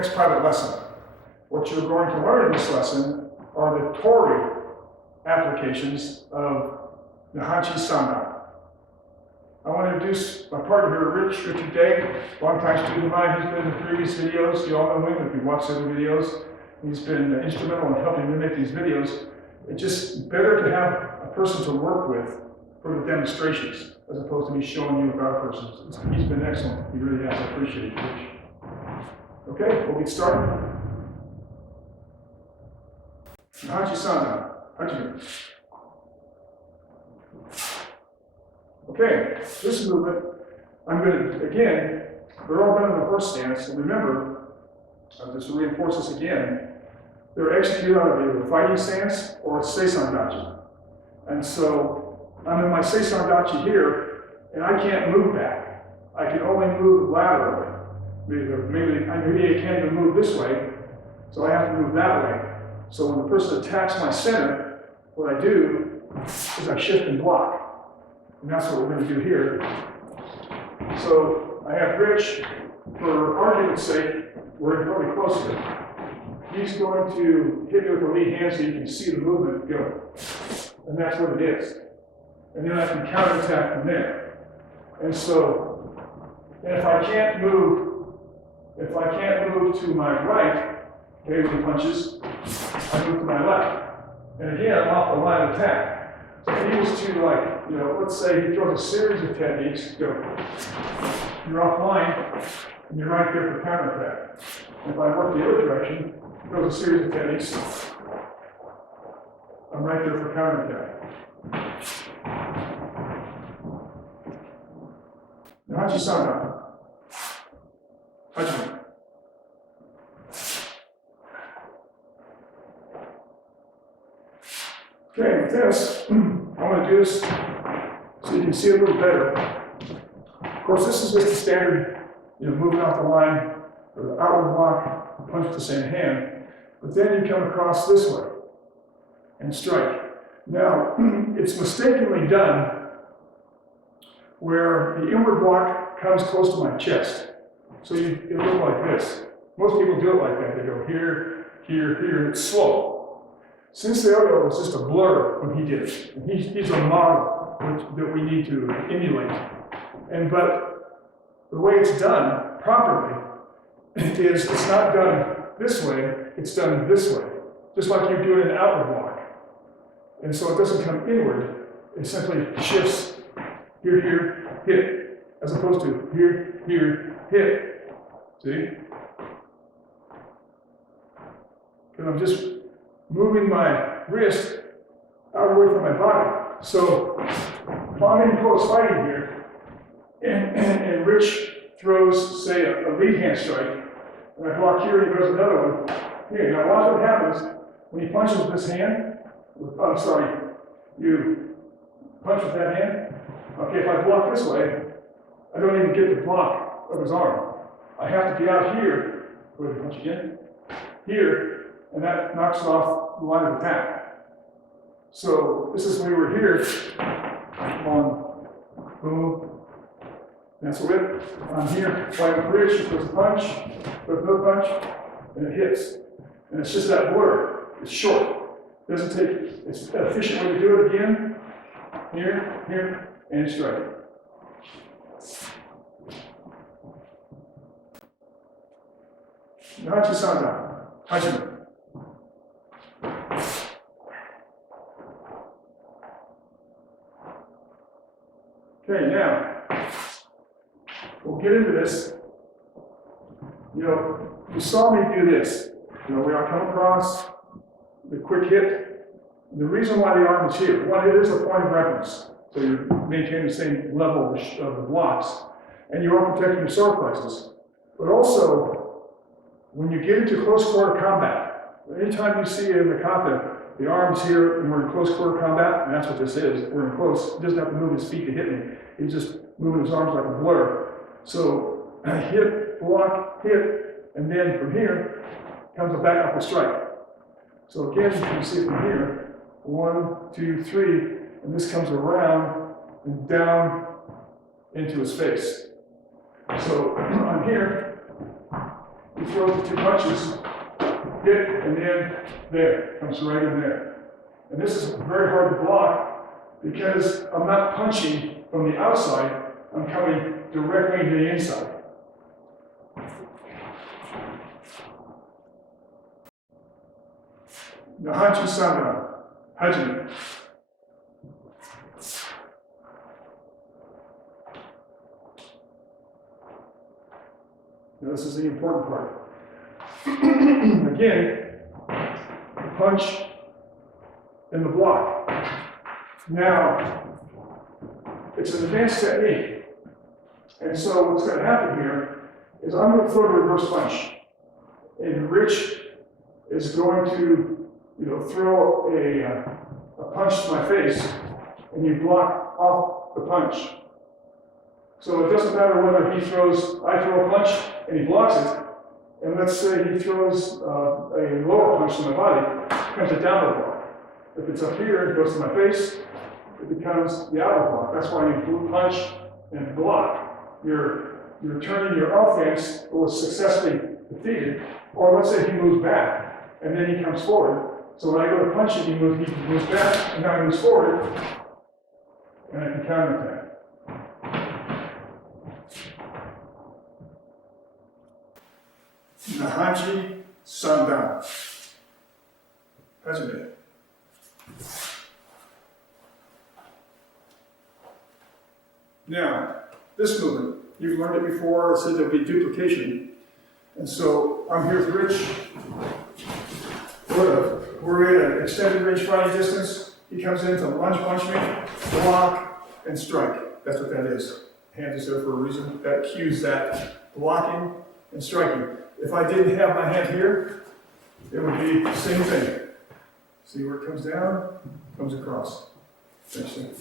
next private lesson. What you're going to learn in this lesson are the Tori applications of Naihanchi Sanda. I want to introduce my partner here, Richard Day, longtime student of mine. He's been in the previous videos. You all know him if you watched the other videos. He's been instrumental in helping me make these videos. It's just better to have a person to work with for the demonstrations as opposed to me showing you about a person. He's been excellent. He really has. I appreciate it, Rich. Okay, we'll get started. Naihanchi Sanda. Hajime. Okay, this movement, I'm going to, again, they're all done in the horse stance, and remember, just to reinforce this again, they're executed out of either a fighting stance or a seisandachi. And so, I'm in my seisandachi here, and I can't move back. I can only move laterally. Maybe I can't even move this way, so I have to move that way. So when the person attacks my center, what I do is I shift and block. And that's what we're going to do here. So I have Rich, for argument's sake, we're probably close here. He's going to hit me with the lead hand so you can see the movement go. And that's what it is. And then I can counterattack from there. And so, if I can't move to my right, okay, with the punches, I move to my left. And again, I'm off the line of attack. So if he was to let's say he throws a series of techniques, go. You're offline, and you're right there for counterattack. If I work the other direction, he throws a series of techniques, I'm right there for counterattack. Naihanchi Sanda. Hajime. Okay, with this, I want to do this so you can see a little better. Of course, this is just the standard, moving off the line, or the outward block, punch with the same hand. But then you come across this way and strike. Now, it's mistakenly done where the inward block comes close to my chest. So it looks like this. Most people do it like that. They go here, here, here, and it's slow. Since the audio was just a blur when he did it, and he's a model that we need to emulate. But the way it's done properly is it's not done this way, it's done this way. Just like you're doing an outward block. And so it doesn't come inward, it simply shifts here, here, hit, as opposed to here, here, hit. See? Because I'm just moving my wrist out away from my body. So if I'm in close fighting here, and Rich throws, say, a lead hand strike, and I block here, and he throws another one. Here, now watch what happens when he punches with this hand. You punch with that hand. Okay, if I block this way, I don't even get the block of his arm. I have to be out here, go ahead and punch again, here, and that knocks it off the line of attack. So this is when we were here, on, boom, that's it. I'm here, fighting with Rich, there's a punch, there's no punch, and it hits. And it's just that blur, it's short. It doesn't take, it's an efficient way to do it again, here, and strike. Naihanchi Sanda. Hajime. Okay, now, we'll get into this. You saw me do this. When I come across the quick hit, the reason why the arm is here, one, it is a point of reference. So you're maintaining the same level of the blocks, and you are protecting your sword plexus. But also, when you get into close quarter combat, anytime you see in the Kata, the arm's here, and we're in close quarter combat, and that's what this is. We're in close. He doesn't have to move his feet to hit me. He's just moving his arms like a blur. So hit, block, hit, and then from here comes a back upper strike. So again, you can see from here, 1, 2, 3, and this comes around and down into his face. So I'm here. If throws the two punches, hit, and then there, comes right in there. And this is very hard to block because I'm not punching from the outside, I'm coming directly to the inside. Naihanchi Sanda, Hajime. Now this is the important part. Again, punch and the block. Now, it's an advanced technique. And so what's going to happen here is I'm going to throw a reverse punch. And Rich is going to, throw a punch to my face, and you block off the punch. So it doesn't matter whether I throw a punch and he blocks it, and let's say he throws a lower punch to my body, it becomes a downward block. If it's up here, it goes to my face, it becomes the outward block. That's why you punch and block. You're turning your offense that was successfully defeated, or let's say he moves back, and then he comes forward. So when I go to punch him, he moves back, and now he moves forward, and I can counterattack. Naihanchi Sanda. Hajime. Now, this movement, you've learned it before. I said there'll be duplication. And so I'm here with Rich. We're at an extended range fighting distance. He comes in to lunge punch me, block, and strike. That's what that is. Hand is there for a reason. That cues that blocking and striking. If I didn't have my hand here, it would be the same thing. See where it comes down, comes across. Interesting.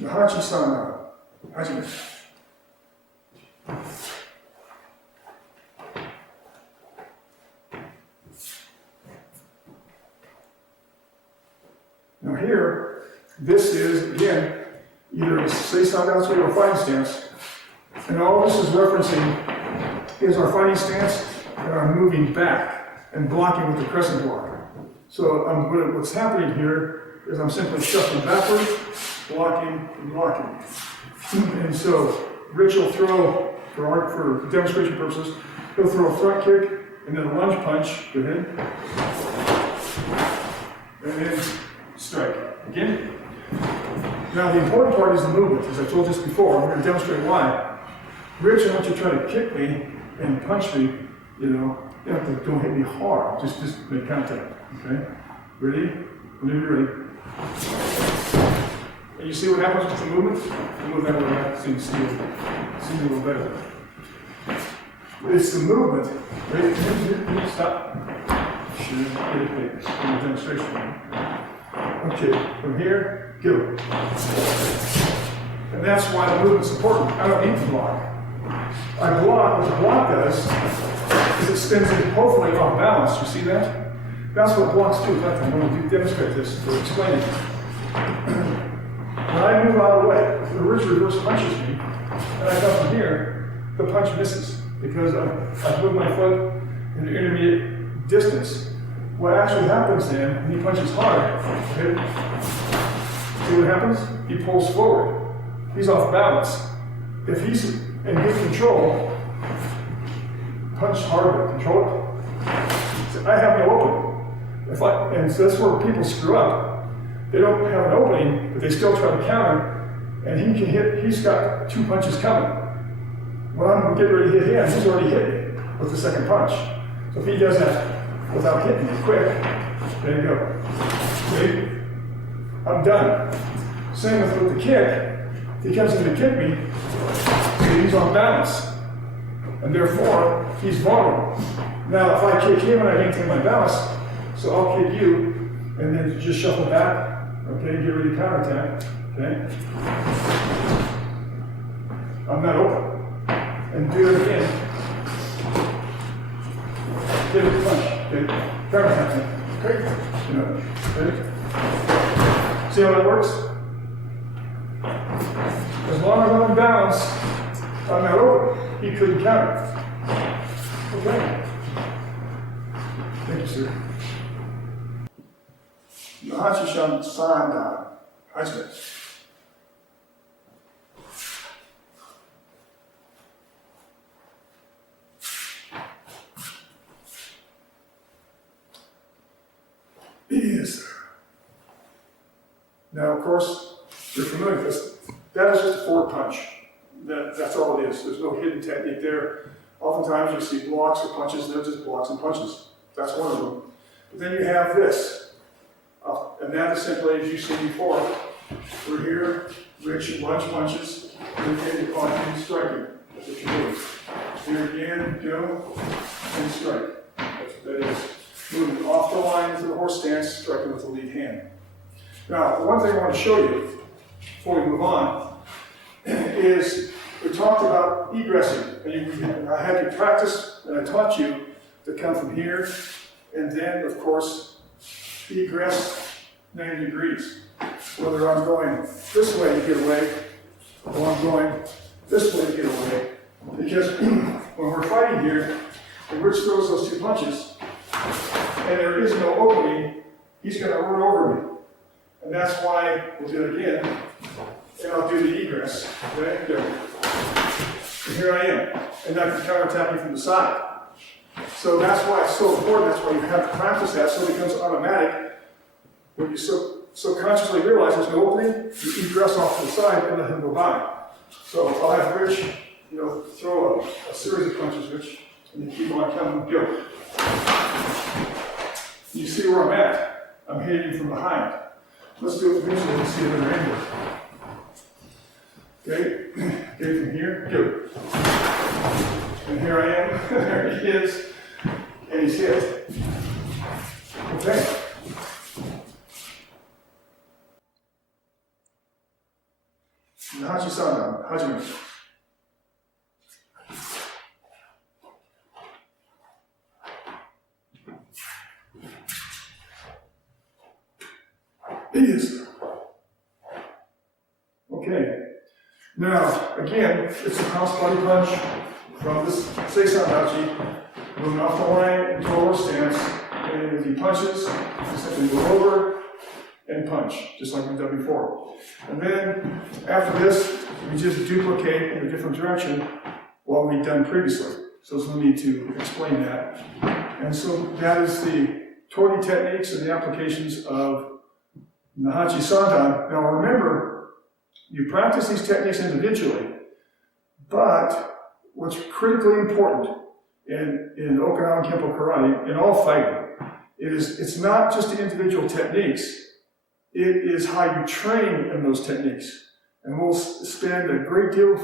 Naihanchi Sanda. Hajime. Now here, this is, again, either a seisai dancing or a fighting stance. And all this is referencing is our fighting stance and our moving back and blocking with the crescent block. So what's happening here is I'm simply shuffling backward, blocking, and blocking. And so Rich will throw, for demonstration purposes, he'll throw a front kick and then a lunge punch. Go ahead. And then strike. Again. Now the important part is the movement. As I told you before, I'm going to demonstrate why. Rich, I want you to try to kick me and punch me, don't hit me hard. Just make contact. Okay? Ready? Whenever you're ready. And you see what happens with the movement? I'll move that way so you can see it a little better. It's the movement. Ready? Stop. Sure. Get it big. In the demonstration. Okay, from here, go. And that's why the movement's important. I don't need to block. I block, what the block does is it spins it hopefully off balance. You see that? That's what blocks do. In fact, I'm going to demonstrate this or explain it. When I move out of the way, if the Rich reverse punches me, and I come from here, the punch misses because I've moved my foot in an intermediate distance. What actually happens then, when he punches hard, okay, see what happens? He pulls forward. He's off balance. If he's in good control, punch harder, control it. So I have no opening. And so that's where people screw up. They don't have an opening, but they still try to counter, and he can hit, he's got two punches coming. When I'm getting ready to hit him, he's already hit me with the second punch. So if he does that without hitting me quick, there you go. See? I'm done. Same with the kick. If he comes in to kick me, he's on balance. And therefore, he's vulnerable. Now, if I kick him and I maintain my balance, so I'll kick you, and then just shuffle back, okay, get ready to counterattack, okay? I'm not open. And do it again. Hit a punch. Okay, counterattack. Okay, ready? See how that works? long as I'm in balance, I'm not open. He couldn't counter. Okay. Thank you, sir. Naihanchi san hajime. Yes, sir. Now, of course, you're familiar with this. That is just a forward punch. That's all it is. There's no hidden technique there. Oftentimes you see blocks or punches, they're just blocks and punches. That's one of them. But then you have this. And that is simply, as you've seen before, we're here, rich lunge punches, indicating upon and striking. That's what you're doing. Here again, go, and strike. That's what that is. Moving off the line into the horse stance, striking with the lead hand. Now, the one thing I want to show you, before we move on, is we talked about egressing. And I had you practice, and I taught you to come from here, and then, of course, egress 90 degrees. Whether I'm going this way to get away, or I'm going this way to get away. Because when we're fighting here, and Rich throws those two punches, and there is no opening, he's going to run over me. And that's why we'll do it again, and I'll do the egress. Okay, good. And here I am, and I can counterattack you from the side. So that's why it's so important. That's why you have to practice that, so it becomes automatic. When you subconsciously realize there's no opening, you egress off to the side and let him go by. So I'll have Rich, throw a series of punches, Rich, and you keep on coming, go. You see where I'm at. I'm hitting you from behind. Let's do it visually and see another angle. Okay, okay, from here, go. And here I am, there he is, and he's hit. Okay. Naihanchi san hajime. It is. Okay. Now, again, it's a cross body punch from this Seisan moving off the line into a horse stance, and if he punches, you simply go over and punch, just like we've done before. And then, after this, we just duplicate in a different direction what we've done previously. So there's no need to explain that. And so that is the Tori techniques and the applications of Naihanchi Sandan. Now remember, you practice these techniques individually, but what's critically important in Okinawa Kenpo karate, in all fighting, it's not just the individual techniques, it is how you train in those techniques. And we'll spend a great deal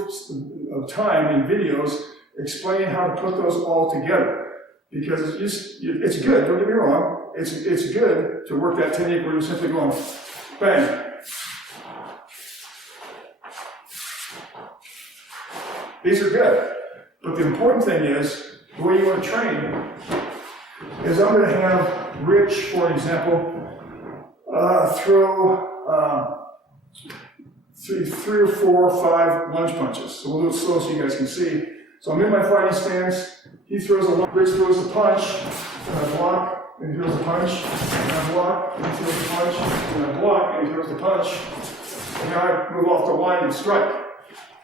of time in videos explaining how to put those all together. Because it's good, don't get me wrong, it's good to work that technique where you're simply going, bang. These are good, but the important thing is, the way you want to train is I'm going to have Rich, for example, throw three or four or five lunge punches. So we'll do it slow so you guys can see. So I'm in my fighting stance, he throws a lunge, Rich throws a punch, and I block, and he throws a punch, and I block, and he throws a punch, and I block, and he throws a punch, and now I move off the line and strike.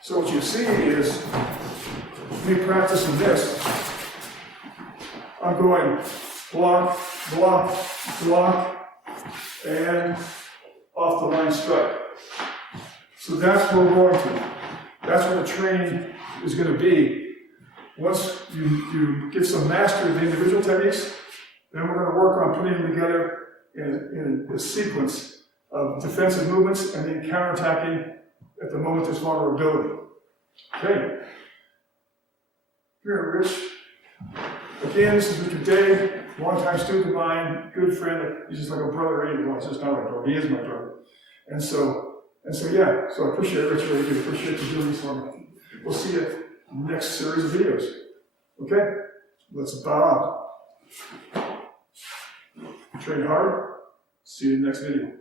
So what you see is, me practicing this, I'm going block, block, block, and off the line strike. So that's where we're going to. That's where the training is going to be. Once you get some mastery of the individual techniques, then we're going to work on putting them together in a sequence of defensive movements and then counterattacking at the moment there's vulnerability. Okay. Here, Rich. Again, this is Mr. Dave, longtime student of mine, good friend. He's just like a brother. Well, it's just not my brother. He is my brother. And so yeah. So I appreciate it, Rich. Really do appreciate you doing this for me. We'll see you in the next series of videos. Okay. Let's bow out. Train hard. See you in the next video.